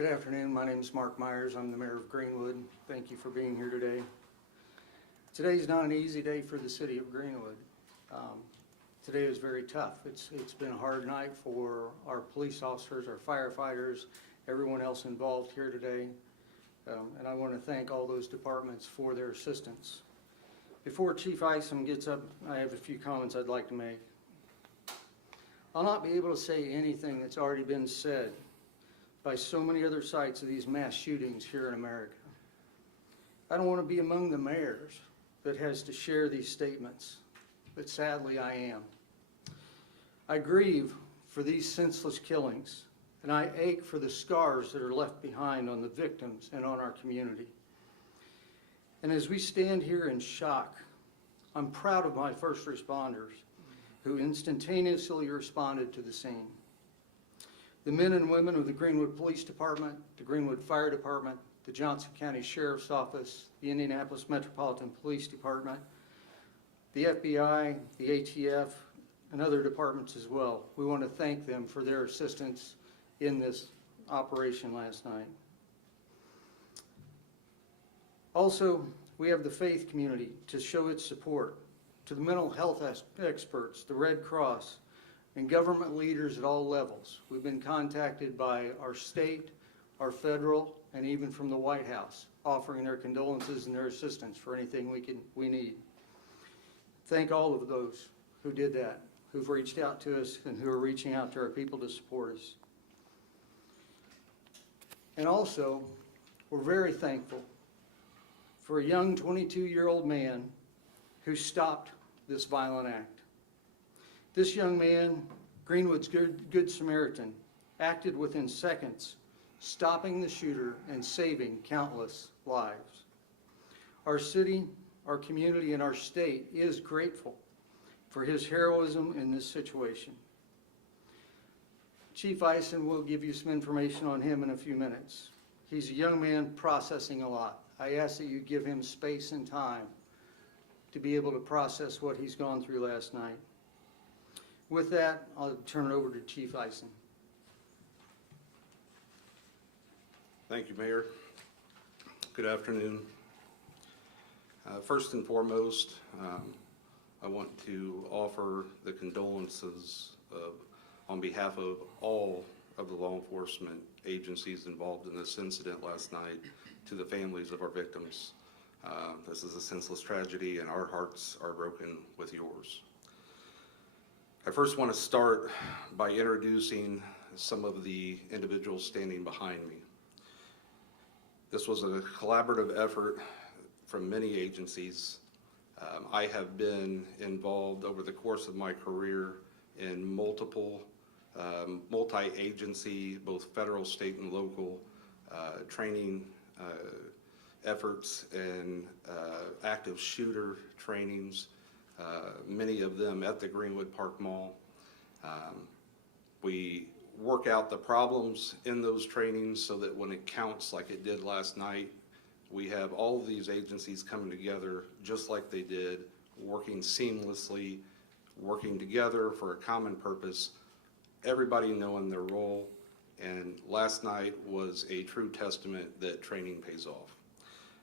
Good afternoon. My name is Mark Myers. I'm the mayor of Greenwood. Thank you for being here today. Today's not an easy day for the city of Greenwood. Today is very tough. It's been a hard night for our police officers, our firefighters, everyone else involved here today. And I want to thank all those departments for their assistance. Before Chief Isom gets up, I have a few comments I'd like to make. I'll not be able to say anything that's already been said by so many other sites of these mass shootings here in America. I don't want to be among the mayors that has to share these statements, but sadly I am. I grieve for these senseless killings, and I ache for the scars that are left behind on the victims and on our community. And as we stand here in shock, I'm proud of my first responders who instantaneously responded to the scene. The men and women of the Greenwood Police Department, the Greenwood Fire Department, the Johnson County Sheriff's Office, the Indianapolis Metropolitan Police Department, the FBI, the ATF, and other departments as well. We want to thank them for their assistance in this operation last night. Also, we have the faith community to show its support, to the mental health experts, the Red Cross, and government leaders at all levels. We've been contacted by our state, our federal, and even from the White House, offering their condolences and their assistance for anything we need. Thank all of those who did that, who've reached out to us and who are reaching out to our people to support us. And also, we're very thankful for a young 22-year-old man who stopped this violent act. This young man, Greenwood's Good Samaritan, acted within seconds, stopping the shooter and saving countless lives. Our city, our community, and our state is grateful for his heroism in this situation. Chief Isom will give you some information on him in a few minutes. He's a young man processing a lot. I ask that you give him space and time to be able to process what he's gone through last night. With that, I'll turn it over to Chief Isom. Thank you, Mayor. Good afternoon. First and foremost, I want to offer the condolences on behalf of all of the law enforcement agencies involved in this incident last night to the families of our victims. This is a senseless tragedy, and our hearts are broken with yours. I first want to start by introducing some of the individuals standing behind me. This was a collaborative effort from many agencies. I have been involved over the course of my career in multiple multi-agency, both federal, state, and local training efforts and active shooter trainings, many of them at the Greenwood Park Mall. We work out the problems in those trainings so that when it counts like it did last night, we have all of these agencies coming together just like they did, working seamlessly, working together for a common purpose, everybody knowing their role. And last night was a true testament that training pays off.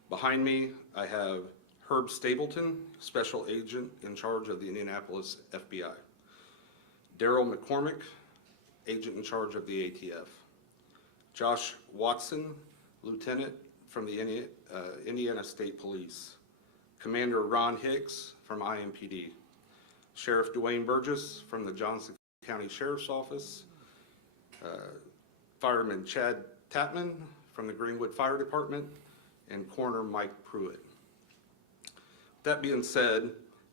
Behind me, I have Herb Stapleton, Special Agent in charge of the Indianapolis FBI. Daryl McCormick, Agent in charge of the ATF. Josh Watson, Lieutenant from the Indiana State Police. Commander Ron Hicks from IMPD. Sheriff Dwayne Burgess from the Johnson County Sheriff's Office. Fireman Chad Tapman from the Greenwood Fire Department, and Coroner Mike Pruitt. That being said,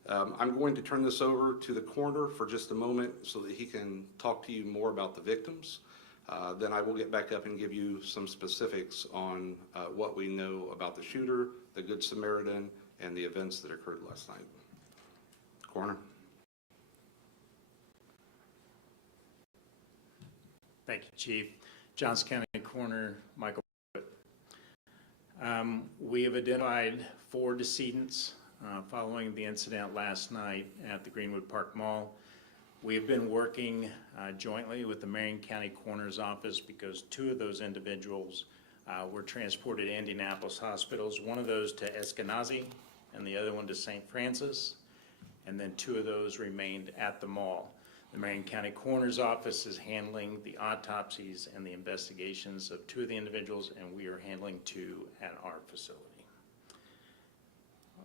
I'm going to turn this over to the coroner for just a moment so that he can talk to you more about the victims. Then I will get back up and give you some specifics on what we know about the shooter, the Good Samaritan, and the events that occurred last night. Coroner. Thank you, Chief. Johnson County Coroner Michael Pruitt. We have identified 4 decedents following the incident last night at the Greenwood Park Mall. We have been working jointly with the Marion County Coroner's Office because 2 of those individuals were transported to Indianapolis hospitals, one of those to Eskenazi and the other one to St. Francis, and then 2 of those remained at the mall. The Marion County Coroner's Office is handling the autopsies and the investigations of 2 of the individuals, and we are handling 2 at our facility.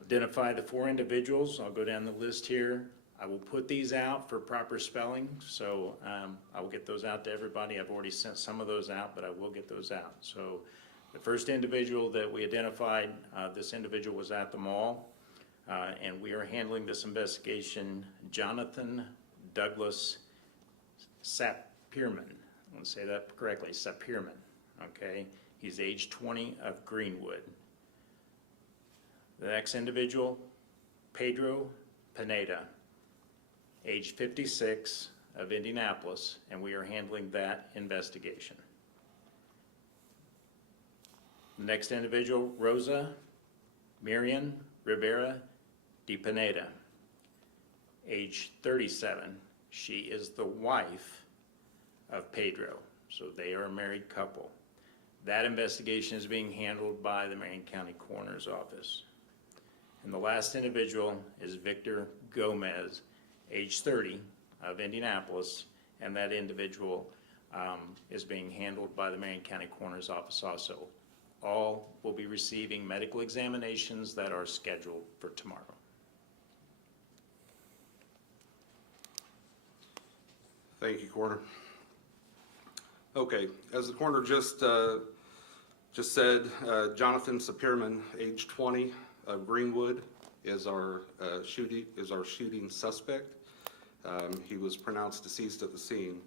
Identify the 4 individuals. I'll go down the list here. I will put these out for proper spelling, so I will get those out to everybody. I've already sent some of those out, but I will get those out. So the first individual that we identified, this individual was at the mall, and we are handling this investigation, Jonathan Douglas Sapirman. I want to say that correctly, Sapirman, okay? He's age 20 of Greenwood. The next individual, Pedro Pineda, age 56 of Indianapolis, and we are handling that investigation. The next individual, Rosa Miriam Rivera de Pineda, age 37. She is the wife of Pedro, so they are a married couple. That investigation is being handled by the Marion County Coroner's Office. And the last individual is Victor Gomez, age 30 of Indianapolis, and that individual is being handled by the Marion County Coroner's Office also. All will be receiving medical examinations that are scheduled for tomorrow. Thank you, Coroner. Okay, as the Coroner just said, Jonathan Sapirman, age 20 of Greenwood, is our shooting suspect. He was pronounced deceased at the scene.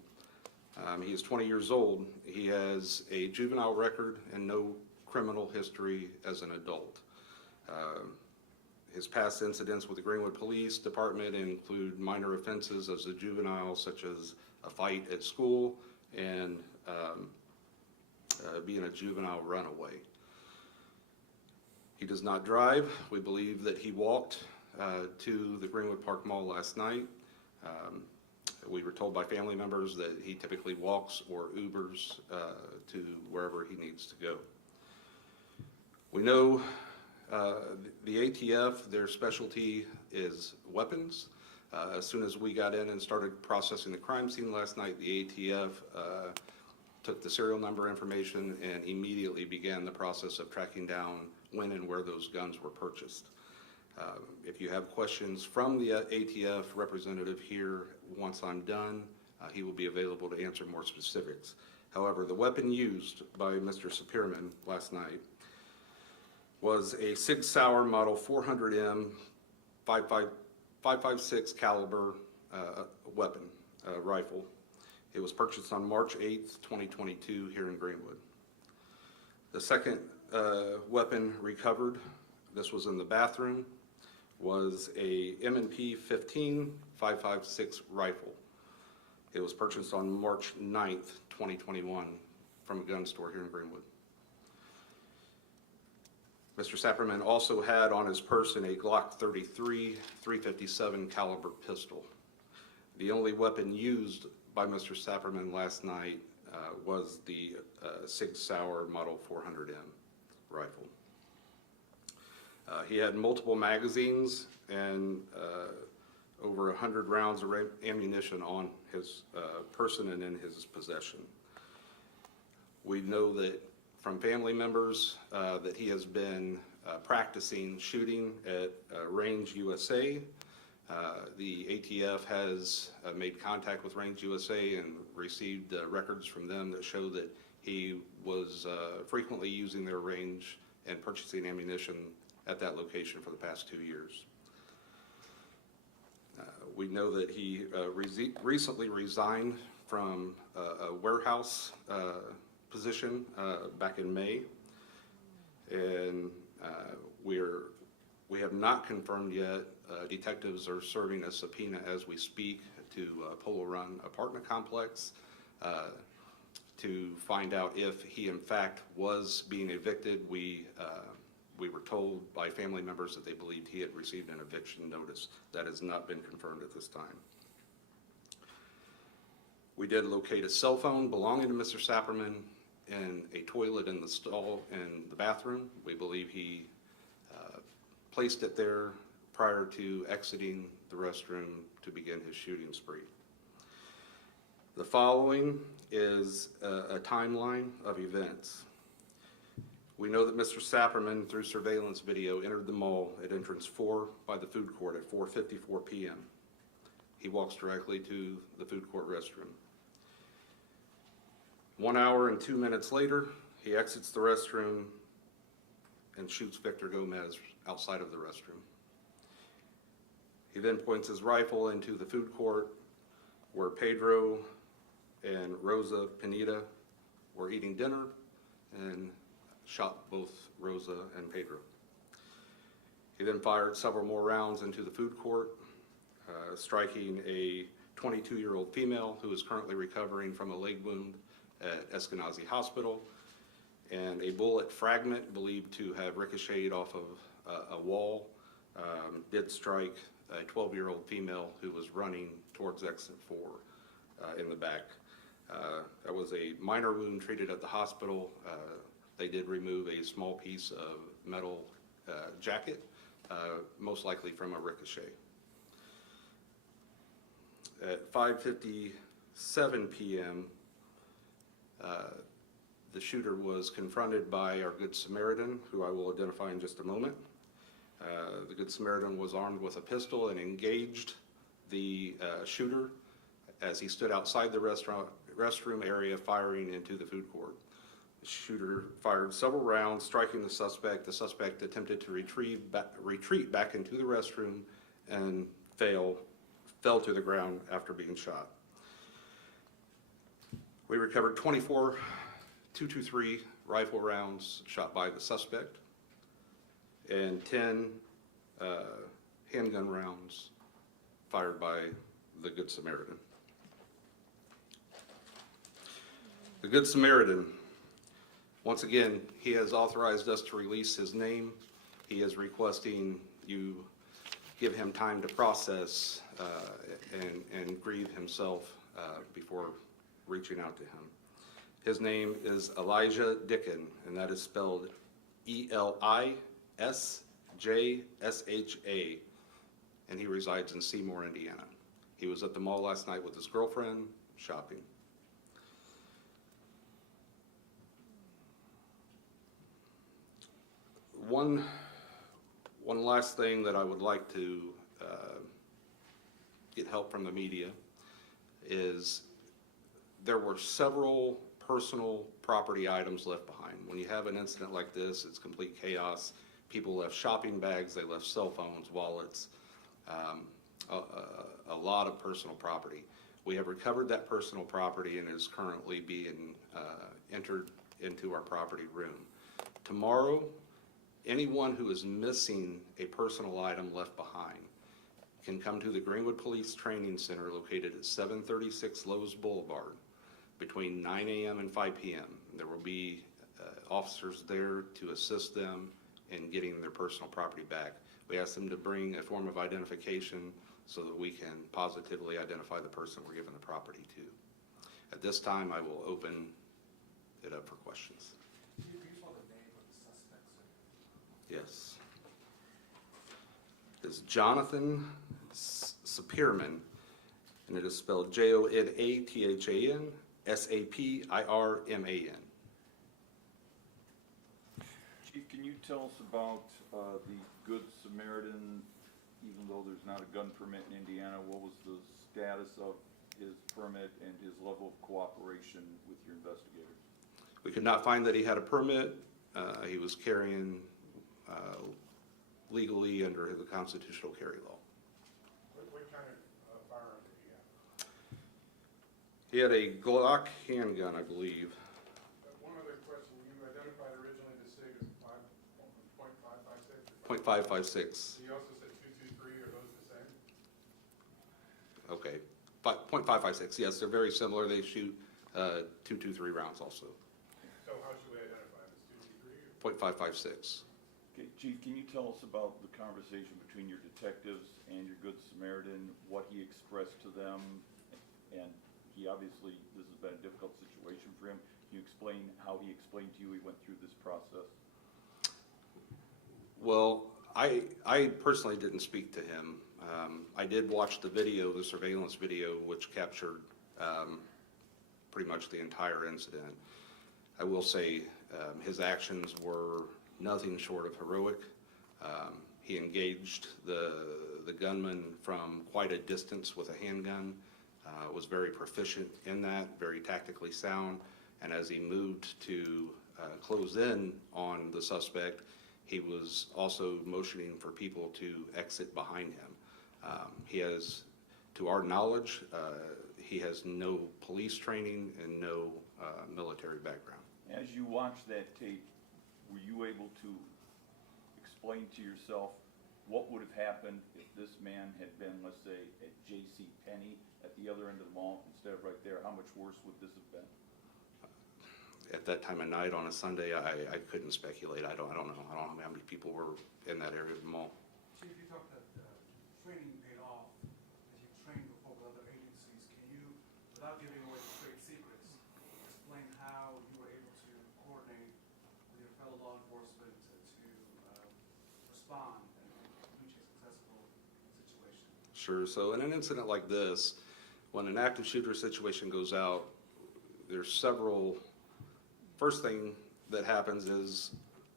He is 20 years old. He has a juvenile record and no criminal history as an adult. His past incidents with the Greenwood Police Department include minor offenses as a juvenile, such as a fight at school and being a juvenile runaway. He does not drive. We believe that he walked to the Greenwood Park Mall last night. We were told by family members that he typically walks or Ubers to wherever he needs to go. We know the ATF, their specialty is weapons. As soon as we got in and started processing the crime scene last night, the ATF took the serial number information and immediately began the process of tracking down when and where those guns were purchased. If you have questions from the ATF representative here, once I'm done, he will be available to answer more specifics. However, the weapon used by Mr. Sapirman last night was a Sig Sauer Model 400M 5.56 caliber weapon, rifle. It was purchased on March 8th, 2022 here in Greenwood. The second weapon recovered, this was in the bathroom, was a M&P 15 5.56 rifle. It was purchased on March 9th, 2021 from a gun store here in Greenwood. Mr. Sapirman also had on his person a Glock 33 357 caliber pistol. The only weapon used by Mr. Sapirman last night was the Sig Sauer Model 400M rifle. He had multiple magazines and over 100 rounds of ammunition on his person and in his possession. We know that from family members that he has been practicing shooting at Range USA. The ATF has made contact with Range USA and received records from them that show that he was frequently using their range and purchasing ammunition at that location for the past 2 years. We know that he recently resigned from a warehouse position back in May, and we have not confirmed yet. Detectives are serving a subpoena as we speak to Polo Run apartment complex to find out if he in fact was being evicted. We were told by family members that they believed he had received an eviction notice. That has not been confirmed at this time. We did locate a cell phone belonging to Mr. Sapperman and a toilet in the stall in the bathroom. We believe he placed it there prior to exiting the restroom to begin his shooting spree. The following is a timeline of events. We know that Mr. Sapperman, through surveillance video, entered the mall at entrance 4 by the food court at 4:54 p.m. He walks directly to the food court restroom. 1 hour and 2 minutes later, he exits the restroom and shoots Victor Gomez outside of the restroom. He then points his rifle into the food court where Pedro and Rosa Pineda were eating dinner and shot both Rosa and Pedro. He then fired several more rounds into the food court, striking a 22-year-old female who is currently recovering from a leg wound at Eskenazi Hospital, and a bullet fragment believed to have ricocheted off of a wall did strike a 12-year-old female who was running towards exit 4 in the back. That was a minor wound treated at the hospital. They did remove a small piece of metal jacket, most likely from a ricochet. At 5:57 p.m., the shooter was confronted by our Good Samaritan, who I will identify in just a moment. The Good Samaritan was armed with a pistol and engaged the shooter as he stood outside the restroom area firing into the food court. The shooter fired several rounds, striking the suspect. The suspect attempted to retreat back into the restroom and fell to the ground after being shot. We recovered 24 .223 rifle rounds shot by the suspect and 10 handgun rounds fired by the Good Samaritan. The Good Samaritan, once again, he has authorized us to release his name. He is requesting you give him time to process and grieve himself before reaching out to him. His name is Elisjsha Dicken, and that is spelled Elisjsha, and he resides in Seymour, Indiana. He was at the mall last night with his girlfriend shopping. One last thing that I would like to get help from the media is there were several personal property items left behind. When you have an incident like this, it's complete chaos. People left shopping bags, they left cell phones, wallets, a lot of personal property. We have recovered that personal property and is currently being entered into our property room. Tomorrow, anyone who is missing a personal item left behind can come to the Greenwood Police Training Center located at 736 Lowe's Boulevard between 9 a.m. and 5 p.m. There will be officers there to assist them in getting their personal property back. We ask them to bring a form of identification so that we can positively identify the person we're giving the property to. At this time, I will open it up for questions. Can you brief on the name of the suspects? Yes. It's Jonathan Sapirman, and it is spelled Jonathan Sapirman. Chief, can you tell us about the Good Samaritan? Even though there's not a gun permit in Indiana, what was the status of his permit and his level of cooperation with your investigators? We could not find that he had a permit. He was carrying legally under the constitutional carry law. What kind of firearm did he have? He had a Glock handgun, I believe. One other question, you identified originally the SIG as .556? .556. You also said 223, are those the same? Okay. .556, yes, they're very similar. They shoot .223 rounds also. So how should we identify them, as 223 or? .556. Okay, Chief, can you tell us about the conversation between your detectives and your Good Samaritan, what he expressed to them, and he obviously, this has been a difficult situation for him. Can you explain how he explained to you he went through this process? Well, I personally didn't speak to him. I did watch the video, the surveillance video, which captured pretty much the entire incident. I will say his actions were nothing short of heroic. He engaged the gunman from quite a distance with a handgun, was very proficient in that, very tactically sound, and as he moved to close in on the suspect, he was also motioning for people to exit behind him. He has, to our knowledge, he has no police training and no military background. As you watched that tape, were you able to explain to yourself what would have happened if this man had been, let's say, at J.C. Penney at the other end of the mall instead of right there? How much worse would this have been? At that time of night on a Sunday, I couldn't speculate. I don't know. I don't know how many people were in that area of the mall. Chief, you talked that training paid off as you trained before with other agencies. Can you, without giving away the trade secrets, explain how you were able to coordinate with your fellow law enforcement to respond and reach a successful situation? Sure. So in an incident like this, when an active shooter situation goes out, there's several. First thing that happens is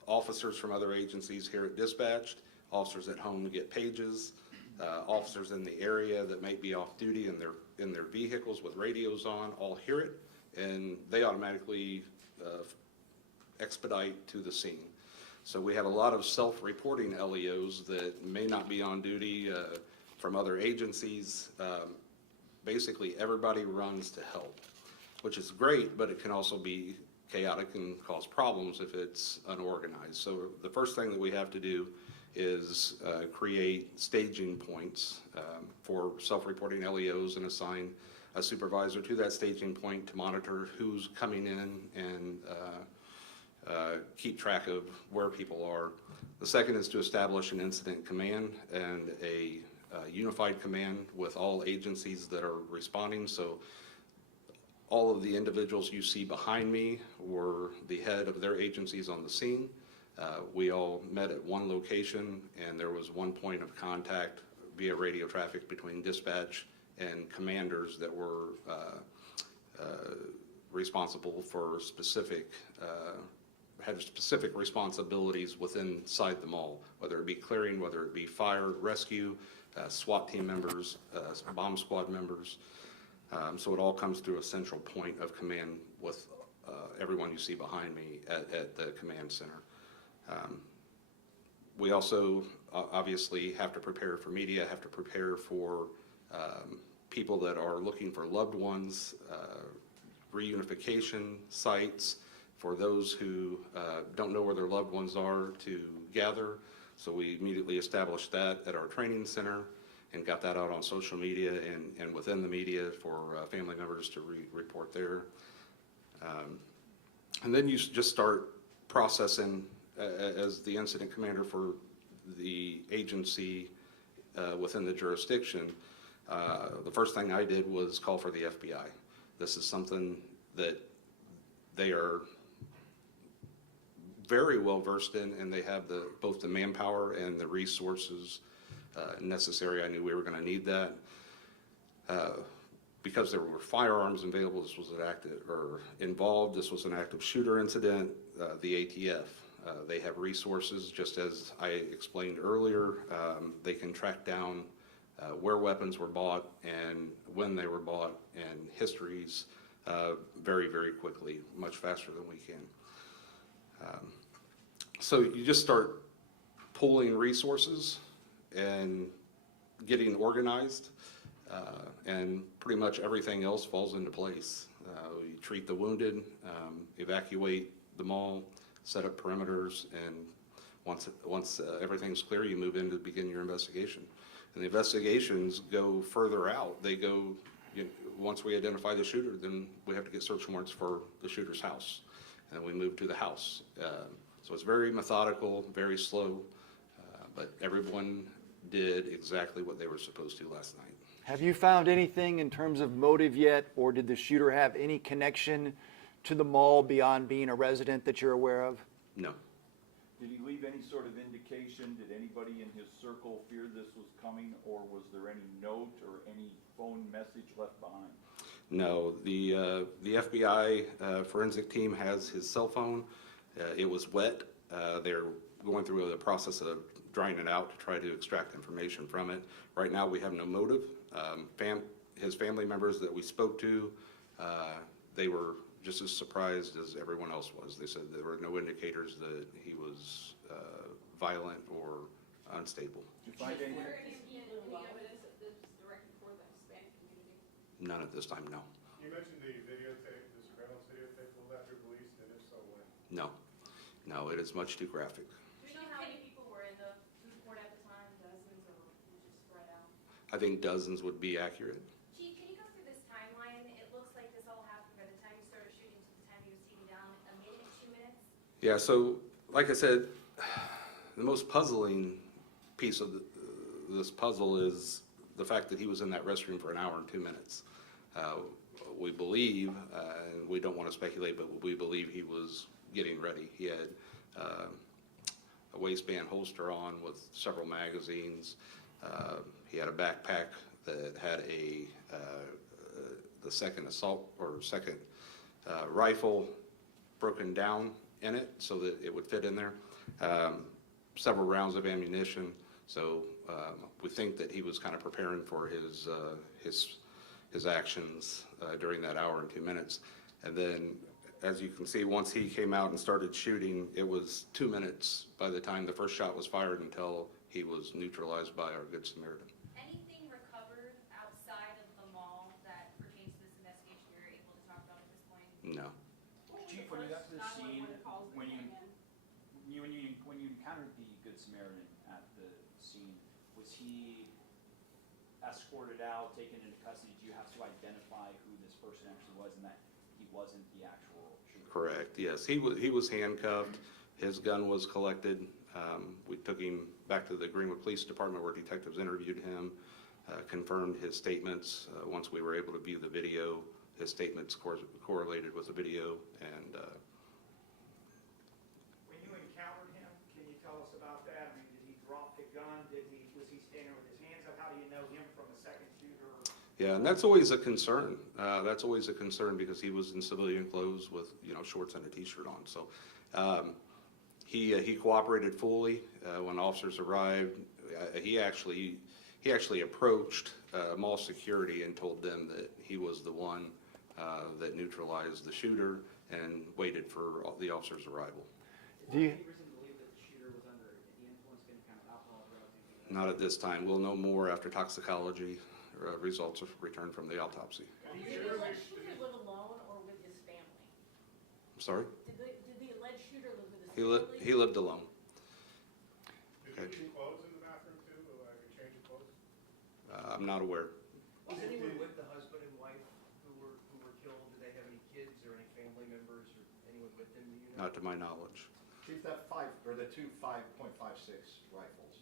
officers from other agencies hear it dispatched, officers at home get pages, officers in the area that may be off duty in their vehicles with radios on all hear it, and they automatically expedite to the scene. So we have a lot of self-reporting LEOs that may not be on duty from other agencies. Basically, everybody runs to help, which is great, but it can also be chaotic and cause problems if it's unorganized. So the first thing that we have to do is create staging points for self-reporting LEOs and assign a supervisor to that staging point to monitor who's coming in and keep track of where people are. The second is to establish an incident command and a unified command with all agencies that are responding. So all of the individuals you see behind me were the head of their agencies on the scene. We all met at one location, and there was one point of contact via radio traffic between dispatch and commanders that were responsible for had specific responsibilities inside the mall, whether it be clearing, whether it be fire, rescue, SWAT team members, bomb squad members. So it all comes through a central point of command with everyone you see behind me at the command center. We also obviously have to prepare for media, have to prepare for people that are looking for loved ones, reunification sites for those who don't know where their loved ones are to gather. So we immediately established that at our training center and got that out on social media and within the media for family members to report there. And then you just start processing as the incident commander for the agency within the jurisdiction. The first thing I did was call for the FBI. This is something that they are very well versed in, and they have both the manpower and the resources necessary. I knew we were going to need that. Because there were firearms available, this was involved, this was an active shooter incident, the ATF. They have resources, just as I explained earlier. They can track down where weapons were bought and when they were bought and histories very, very quickly, much faster than we can. So you just start pooling resources and getting organized, and pretty much everything else falls into place. You treat the wounded, evacuate the mall, set up perimeters, and once everything's clear, you move in to begin your investigation. And the investigations go further out. They go, once we identify the shooter, then we have to get search warrants for the shooter's house, and we move to the house. So it's very methodical, very slow, but everyone did exactly what they were supposed to last night. Have you found anything in terms of motive yet, or did the shooter have any connection to the mall beyond being a resident that you're aware of? No. Did he leave any sort of indication? Did anybody in his circle fear this was coming, or was there any note or any phone message left behind? No, the FBI forensic team has his cell phone. It was wet. They're going through the process of drying it out to try to extract information from it. Right now, we have no motive. His family members that we spoke to, they were just as surprised as everyone else was. They said there were no indicators that he was violent or unstable. Did you find anything? Any evidence that this is directed toward the Hispanic community? None at this time, no. You mentioned the videotape, the surveillance videotape, will that be released, and if so, when? No. No, it is much too graphic. Do you know how many people were in the food court at the time, dozens, or was it just spread out? I think dozens would be accurate. Chief, can you go through this timeline? It looks like this all happened by the time you started shooting to the time he was seated down, a minute, 2 minutes? Yeah, so like I said, the most puzzling piece of this puzzle is the fact that he was in that restroom for an hour and 2 minutes. We believe, and we don't want to speculate, but we believe he was getting ready. He had a waistband holster on with several magazines. He had a backpack that had the second assault or second rifle broken down in it so that it would fit in there. Several rounds of ammunition. So we think that he was kind of preparing for his actions during that hour and 2 minutes. And then, as you can see, once he came out and started shooting, it was 2 minutes by the time the first shot was fired until he was neutralized by our Good Samaritan. Anything recovered outside of the mall that pertains to this investigation you're able to talk about at this point? No. Chief, when you got to the scene, 911 calls that when came in. when you encountered the Good Samaritan at the scene, was he escorted out, taken into custody? Do you have to identify who this person actually was and that he wasn't the actual shooter? Correct, yes. He was handcuffed. His gun was collected. We took him back to the Greenwood Police Department where detectives interviewed him, confirmed his statements. Once we were able to view the video, his statements correlated with the video, and When you encountered him, can you tell us about that? I mean, did he drop the gun? Was he standing with his hands up? How do you know him from a second shooter? yeah, and that's always a concern. That's always a concern because he was in civilian clothes with, shorts and a t-shirt on. So he cooperated fully when officers arrived. He actually approached mall security and told them that he was the one that neutralized the shooter and waited for the officer's arrival. Do you, Any reason to believe that the shooter was under the influence, any kind of alcohol, drugs, anything? Not at this time. We'll know more after toxicology results are returned from the autopsy. Did the alleged shooter live alone or with his family? I'm sorry? Did the alleged shooter live with his He family? lived alone. Did Okay. he leave clothes in the bathroom too, like a change of clothes? I'm not aware. Was anyone with the husband and wife who were killed? Did they have any kids or any family members or anyone with them? Do you know? Not to my knowledge. Chief, the two 5.56 rifles,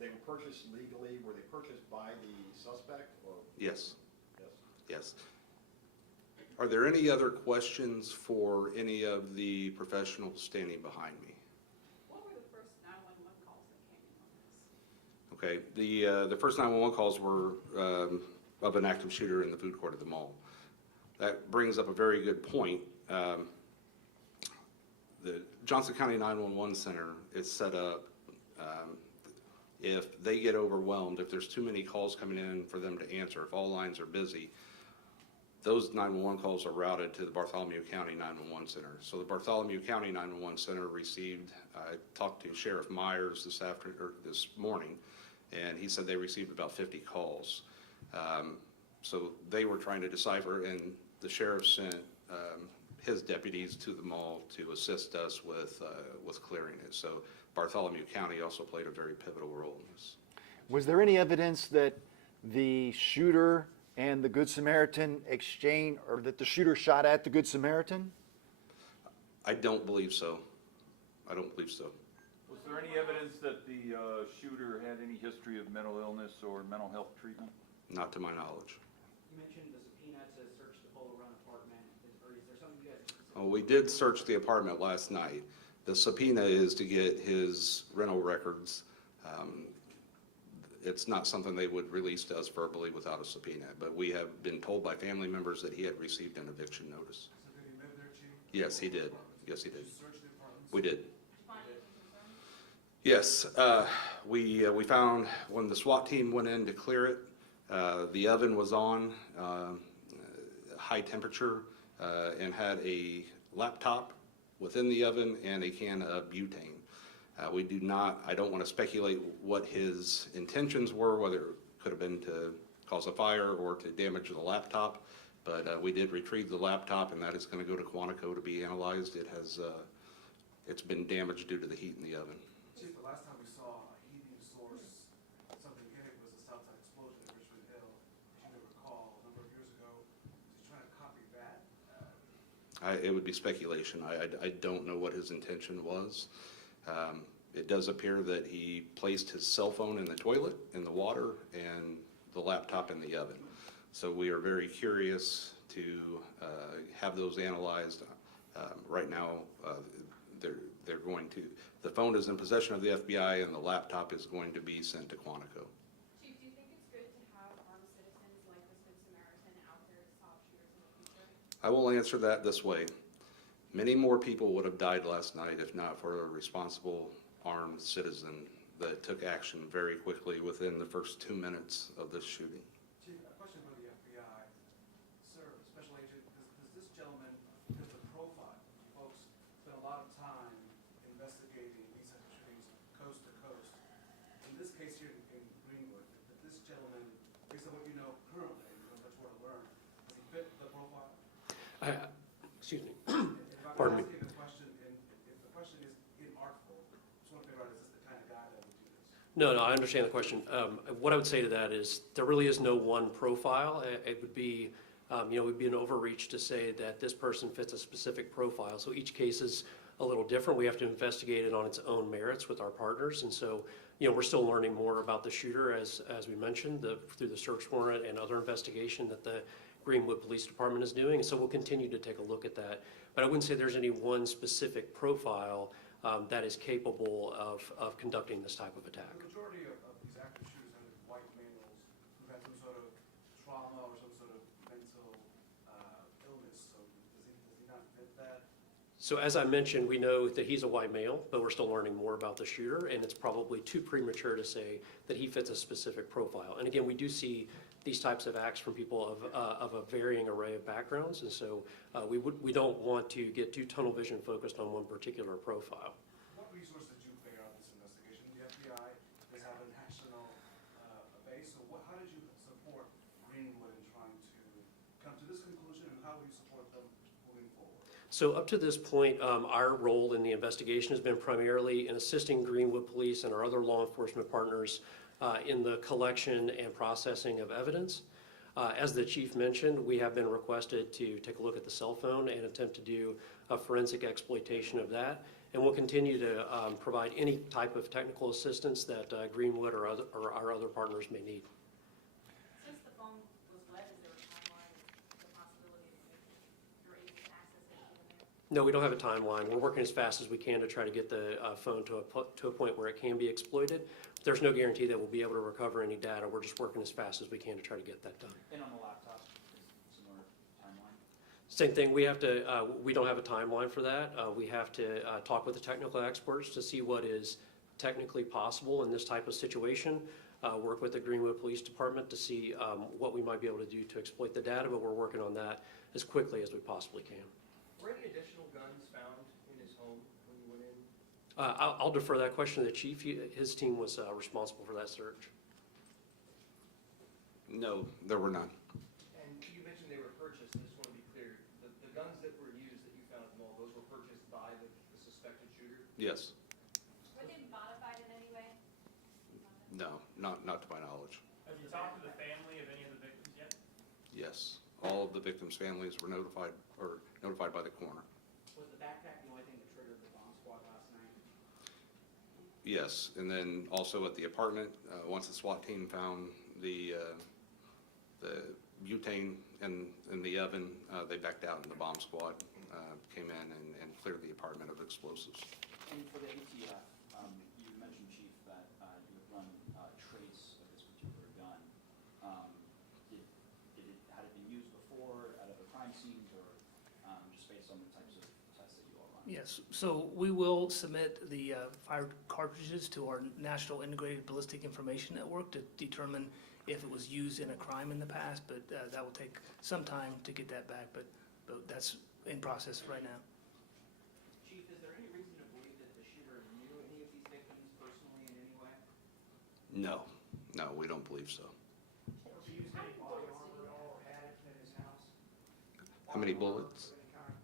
they were purchased legally, were they purchased by the suspect or? Yes. Yes. Yes. Are there any other questions for any of the professionals standing behind me? What were the first 911 calls that came in on this? Okay, the first 911 calls were of an active shooter in the food court at the mall. That brings up a very good point. The Johnson County 911 Center is set up, if they get overwhelmed, if there's too many calls coming in for them to answer, if all lines are busy, those 911 calls are routed to the Bartholomew County 911 Center. So the Bartholomew County 911 Center received, I talked to Sheriff Myers this morning, and he said they received about 50 calls. So they were trying to decipher, and the sheriff sent his deputies to the mall to assist us with clearing it. So Bartholomew County also played a very pivotal role in this. was there any evidence that the shooter and the Good Samaritan exchange, or that the shooter shot at the Good Samaritan? I don't believe so. I don't believe so. Was there there any evidence that the shooter had any history of mental illness or mental health treatment? Not to my knowledge. You mentioned the subpoena to search the Polo Run apartment, or is there something you guys? Well, we did search the apartment last night. The subpoena is to get his rental records. It's not something they would release to us verbally without a subpoena, but we have been told by family members that he had received an eviction notice. So did he live there, Chief? Yes, he did. Yes, he did. Did you search the apartments? We did. Find anything concerning? Yes, we found when the SWAT team went in to clear it, the oven was on, high temperature, and had a laptop within the oven and a can of butane. I don't want to speculate what his intentions were, whether it could have been to cause a fire or to damage the laptop, but we did retrieve the laptop, and that is going to go to Quantico to be analyzed. It's been damaged due to the heat in the oven. Chief, the last time we saw a heating source, something hit it was a Southside explosion at Richmond Hill, as you may recall, a number of years ago. Is he trying to copy that? It would be speculation. I don't know what his intention was. It does appear that he placed his cell phone in the toilet, in the water, and the laptop in the oven. So we are very curious to have those analyzed. Right now, they're going to, the phone is in possession of the FBI, and the laptop is going to be sent to Quantico. Chief, do you think it's good to have armed citizens like this Good Samaritan out there to stop shooters in the future? I will answer that this way. Many more people would have died last night if not for a responsible armed citizen that took action very quickly within the first 2 minutes of this shooting. Chief, a question for the FBI. Sir, Special Agent, does this gentleman, because the profile, you folks spend a lot of time investigating these types of shootings coast to coast. In this case here in Greenwood, did this gentleman, based on what you know currently, you know, much more to learn, does he fit the profile? Excuse me. If I Pardon can me. ask you the question, and if the question is inartful, just want to figure out, is this the kind of guy that would do this? No, I understand the question. What I would say to that is there really is no one profile. It would be, it would be an overreach to say that this person fits a specific profile. So each case is a little different. We have to investigate it on its own merits with our partners. And so, we're still learning more about the shooter, as we mentioned, through the search warrant and other investigation that the Greenwood Police Department is doing. And so we'll continue to take a look at that. But I wouldn't say there's any one specific profile that is capable of conducting this type of attack. The majority of these active shooters have been white males who've had some sort of trauma or some sort of mental illness, so does he not fit that? So as I mentioned, we know that he's a white male, but we're still learning more about the shooter, and it's probably too premature to say that he fits a specific profile. And again, we do see these types of acts from people of a varying array of backgrounds, and so we don't want to get too tunnel vision focused on one particular profile. What resources did you bear on this investigation? The FBI does have a national base, so how did you support Greenwood in trying to come to this conclusion, and how will you support them moving forward? So up to this point, our role in the investigation has been primarily in assisting Greenwood Police and our other law enforcement partners in the collection and processing of evidence. As the chief mentioned, we have been requested to take a look at the cell phone and attempt to do a forensic exploitation of that. And we'll continue to provide any type of technical assistance that Greenwood or our other partners may need. Since the phone was wet, is there a timeline, the possibility that you're able to access it even there? No, we don't have a timeline. We're working as fast as we can to try to get the phone to a point where it can be exploited. There's no guarantee that we'll be able to recover any data. We're just working as fast as we can to try to get that done. And on the laptop, similar timeline? Same thing, we have to, we don't have a timeline for that. We have to talk with the technical experts to see what is technically possible in this type of situation. Work with the Greenwood Police Department to see what we might be able to do to exploit the data, but we're working on that as quickly as we possibly can. Were any additional guns found in his home when you went in? I'll defer that question to the chief. His team was responsible for that search. No, there were none. And you mentioned they were purchased, I just want to be clear, the guns that were used that you found at the mall, those were purchased by the suspected shooter? Yes. Were they modified in any way? No, not to my knowledge. Have you talked to the family of any of the victims yet? Yes. All of the victims' families were notified by the coroner. Was the backpack the only thing that triggered the bomb squad last night? Yes, and then also at the apartment, once the SWAT team found the butane in the oven, they backed out and the bomb squad came in and cleared the apartment of explosives. And for the ATF, you mentioned, Chief, that you have run trace of this particular gun. Had it been used before at other crime scenes, or just based on the types of tests that you all run? Yes, so we will submit the fired cartridges to our National Integrated Ballistic Information Network to determine if it was used in a crime in the past, but that will take some time to get that back, but that's in process right now. Chief, is there any reason to believe that the shooter knew any of these victims personally in any way? No, we don't believe so. Or if he used any body armor at all, or had it in his house? How many Body armor bullets? of any kind?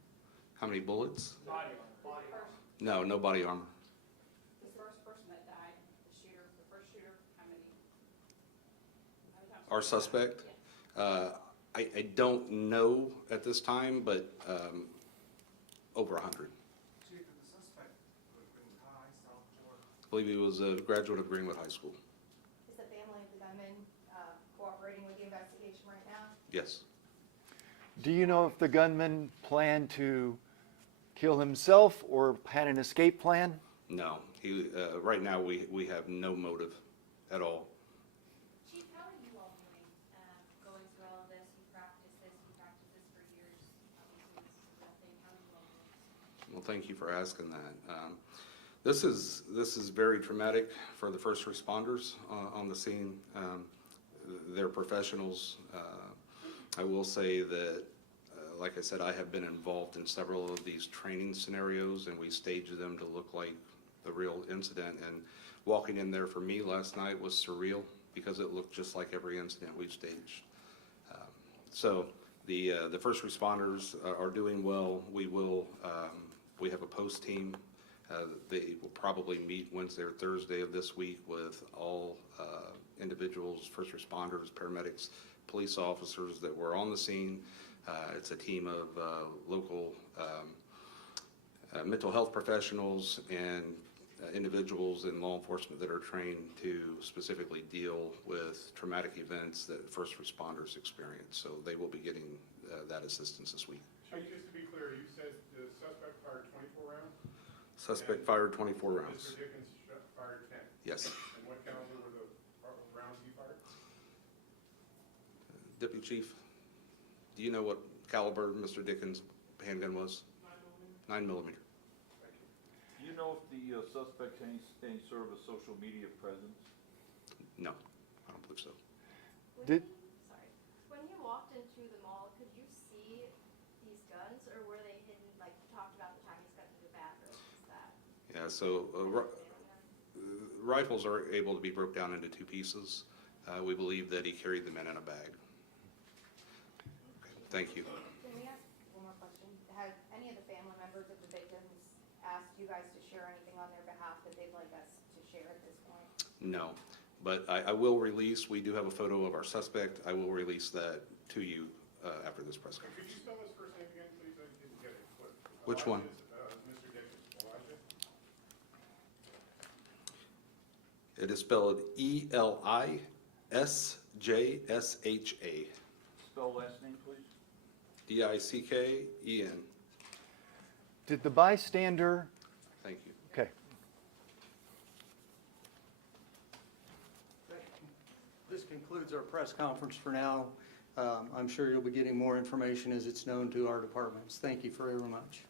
How many bullets? Body armor, body armor. No, no body armor. The first person that died, the shooter, the first shooter, how many times? Our suspect? Yes. I don't know at this time, but over 100. Chief, and the suspect was Greenwood High, Southport. I believe he was a graduate of Greenwood High School. Is the family of the gunman cooperating with the investigation right now? Yes. Do you know if the gunman planned to kill himself or had an escape plan? No. He, right now, we have no motive at all. Chief, how are you all doing going through all of this? You practiced this for years. Obviously, this is a real thing. How are you all doing? Well, thank you for asking that. This is very traumatic for the first responders on the scene. They're professionals. I will say that, like I said, I have been involved in several of these training scenarios, and we stage them to look like the real incident. And walking in there for me last night was surreal because it looked just like every incident we've staged. So the first responders are doing well. We have a post team. They will probably meet Wednesday or Thursday of this week with all individuals, first responders, paramedics, police officers that were on the scene. It's a team of local mental health professionals and individuals in law enforcement that are trained to specifically deal with traumatic events that first responders experience. So they will be getting that assistance this week. Chief, just to be clear, you said the suspect fired 24 rounds? Suspect fired 24 rounds. Mr. Dickens fired 10? Yes. And what caliber were the rounds he fired? Deputy Chief, do you know what caliber Mr. Dickens' handgun was? 9 millimeter. Thank you. Do you know if the suspect has any sort of a social media presence? No, I don't believe so. Did- When you walked into the mall, could you see these guns, or were they hidden, like you talked about the time he's got to the bathroom, is that? Yeah, so rifles are able to be broke down into two pieces. We believe that he carried them in a bag. Okay, thank you. Can we ask one more question? Have any of the family members of the victims asked you guys to share anything on their behalf that they'd like us to share at this point? No, but I will release, we do have a photo of our suspect. I will release that to you after this press Could conference. you spell his first name again, please? I didn't get it. Which one? Mr. Dickens, Elijah? It is spelled Elisjsha. Spell last name, please. Dicken. Did the bystander, Thank you. okay. This concludes our press conference for now. I'm sure you'll be getting more information as it's known to our departments. Thank you very much.